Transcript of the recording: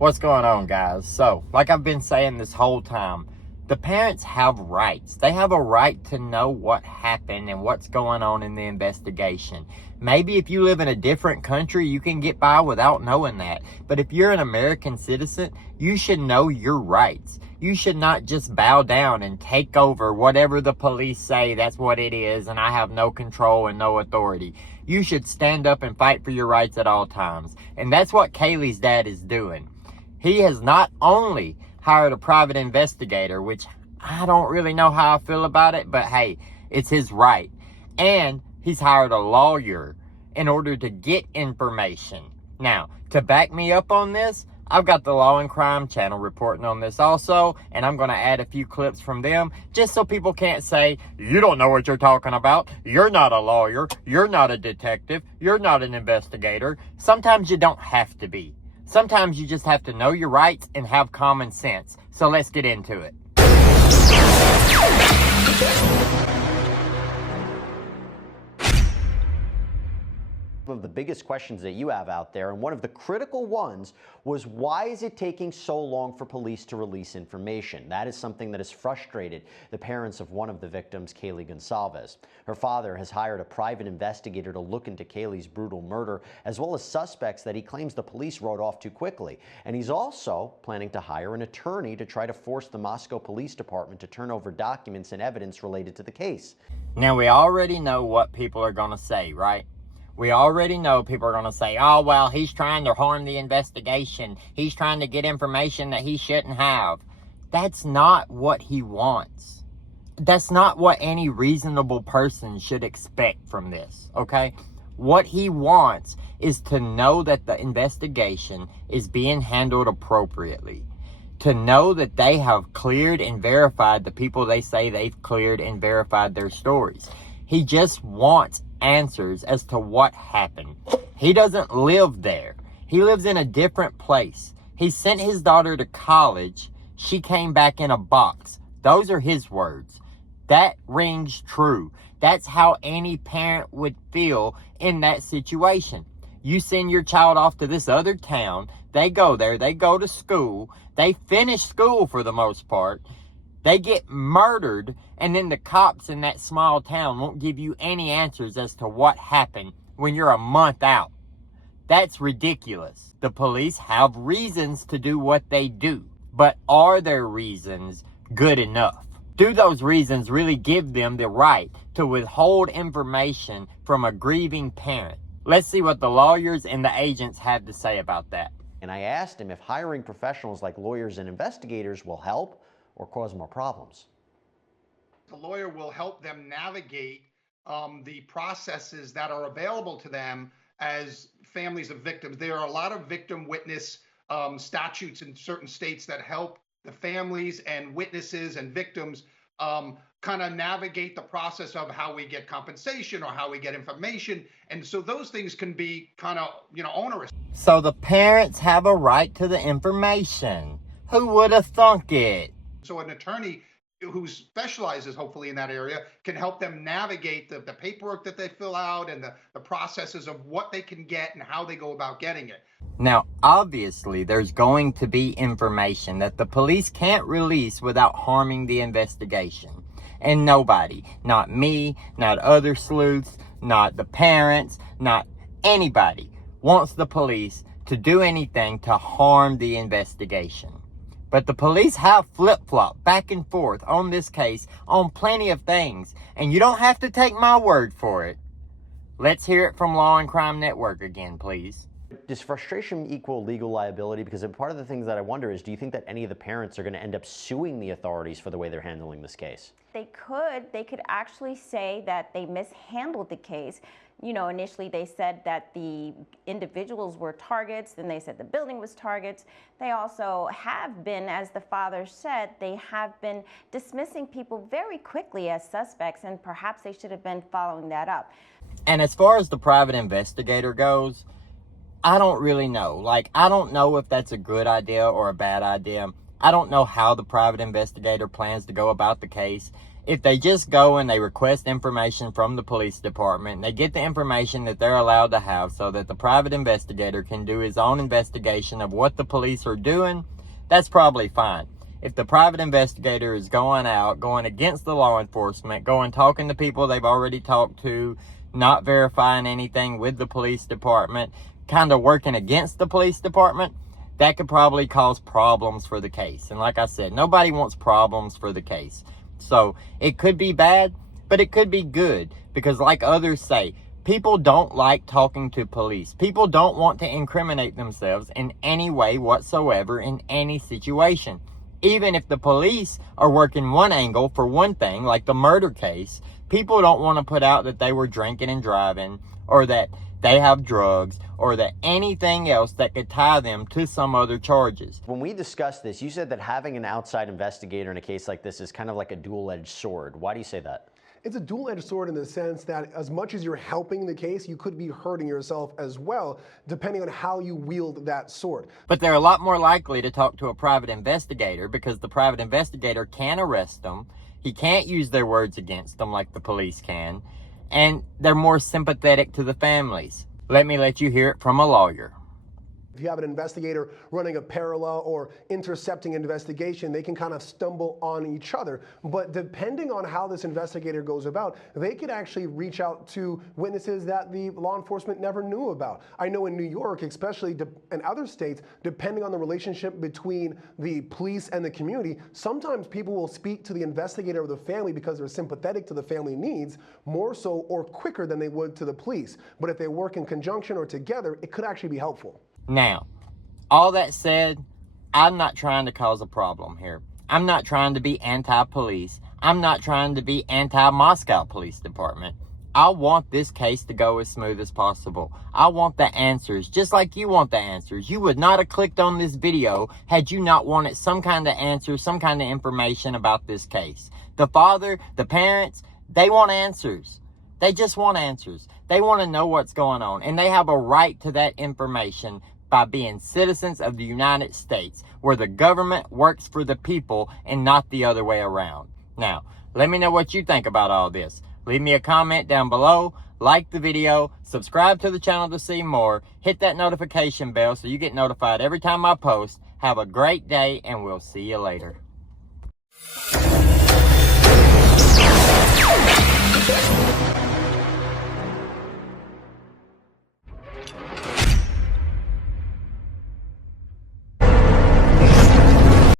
What's going on, guys? So, like I've been saying this whole time, the parents have rights. They have a right to know what happened and what's going on in the investigation. Maybe if you live in a different country, you can get by without knowing that. But if you're an American citizen, you should know your rights. You should not just bow down and take over whatever the police say that's what it is, and I have no control and no authority. You should stand up and fight for your rights at all times. And that's what Kaylee's dad is doing. He has not only hired a private investigator, which I don't really know how I feel about it, but hey, it's his right. And he's hired a lawyer in order to get information. Now, to back me up on this, I've got the Law and Crime channel reporting on this also, and I'm going to add a few clips from them just so people can't say, you don't know what you're talking about. You're not a lawyer. You're not a detective. You're not an investigator. Sometimes you don't have to be. Sometimes you just have to know your rights and have common sense. So let's get into it. One of the biggest questions that you have out there, and one of the critical ones, was why is it taking so long for police to release information? That is something that has frustrated the parents of one of the victims, Kaylee Goncalves. Her father has hired a private investigator to look into Kaylee's brutal murder, as well as suspects that he claims the police wrote off too quickly. And he's also planning to hire an attorney to try to force the Moscow Police Department to turn over documents and evidence related to the case. Now, we already know what people are going to say, right? We already know people are going to say, oh, well, he's trying to harm the investigation. He's trying to get information that he shouldn't have. That's not what he wants. That's not what any reasonable person should expect from this, okay? What he wants is to know that the investigation is being handled appropriately. To know that they have cleared and verified the people they say they've cleared and verified their stories. He just wants answers as to what happened. He doesn't live there. He lives in a different place. He sent his daughter to college. She came back in a box. Those are his words. That rings true. That's how any parent would feel in that situation. You send your child off to this other town. They go there. They go to school. They finish school for the most part. They get murdered, and then the cops in that small town won't give you any answers as to what happened when you're a month out. That's ridiculous. The police have reasons to do what they do, but are their reasons good enough? Do those reasons really give them the right to withhold information from a grieving parent? Let's see what the lawyers and the agents have to say about that. And I asked him if hiring professionals like lawyers and investigators will help or cause more problems. The lawyer will help them navigate the processes that are available to them as families of victims. There are a lot of victim witness statutes in certain states that help the families and witnesses and victims kind of navigate the process of how we get compensation or how we get information. And so those things can be kind of, onerous. So the parents have a right to the information. Who would have thunk it? So an attorney who specializes hopefully in that area can help them navigate the paperwork that they fill out and the processes of what they can get and how they go about getting it. Now, obviously, there's going to be information that the police can't release without harming the investigation. And nobody, not me, not other sleuths, not the parents, not anybody, wants the police to do anything to harm the investigation. But the police have flip-flopped back and forth on this case on plenty of things. And you don't have to take my word for it. Let's hear it from Law and Crime Network again, please. Does frustration equal legal liability? Because part of the things that I wonder is, do you think that any of the parents are going to end up suing the authorities for the way they're handling this case? They could actually say that they mishandled the case. Initially they said that the individuals were targets, then they said the building was targets. They also have been, as the father said, they have been dismissing people very quickly as suspects, and perhaps they should have been following that up. And as far as the private investigator goes, I don't really know. I don't know if that's a good idea or a bad idea. I don't know how the private investigator plans to go about the case. If they just go and they request information from the police department, they get the information that they're allowed to have so that the private investigator can do his own investigation of what the police are doing, that's probably fine. If the private investigator is going out, going against the law enforcement, going talking to people they've already talked to, not verifying anything with the police department, kind of working against the police department, that could probably cause problems for the case. And like I said, nobody wants problems for the case. So it could be bad, but it could be good, because like others say, people don't like talking to police. People don't want to incriminate themselves in any way whatsoever in any situation. Even if the police are working one angle for one thing, like the murder case, people don't want to put out that they were drinking and driving, or that they have drugs, or that anything else that could tie them to some other charges. When we discussed this, you said that having an outside investigator in a case like this is kind of like a dual-edged sword. Why do you say that? It's a dual-edged sword in the sense that as much as you're helping the case, you could be hurting yourself as well, depending on how you wield that sword. But they're a lot more likely to talk to a private investigator, because the private investigator can arrest them. He can't use their words against them like the police can. And they're more sympathetic to the families. Let me let you hear it from a lawyer. If you have an investigator running a parallel or intercepting investigation, they can kind of stumble on each other. But depending on how this investigator goes about, they could actually reach out to witnesses that the law enforcement never knew about. I know in New York, especially in other states, depending on the relationship between the police and the community, sometimes people will speak to the investigator or the family because they're sympathetic to the family needs more so or quicker than they would to the police. But if they work in conjunction or together, it could actually be helpful. Now, all that said, I'm not trying to cause a problem here. I'm not trying to be anti-police. I'm not trying to be anti-Moscow Police Department. I want this case to go as smooth as possible. I want the answers, just like you want the answers. You would not have clicked on this video had you not wanted some kind of answer, some kind of information about this case. The father, the parents, they want answers. They just want answers. They want to know what's going on, and they have a right to that information by being citizens of the United States, where the government works for the people and not the other way around. Now, let me know what you think about all this. Leave me a comment down below, like the video, subscribe to the channel to see more, hit that notification bell so you get notified every time I post. Have a great day, and we'll see you later.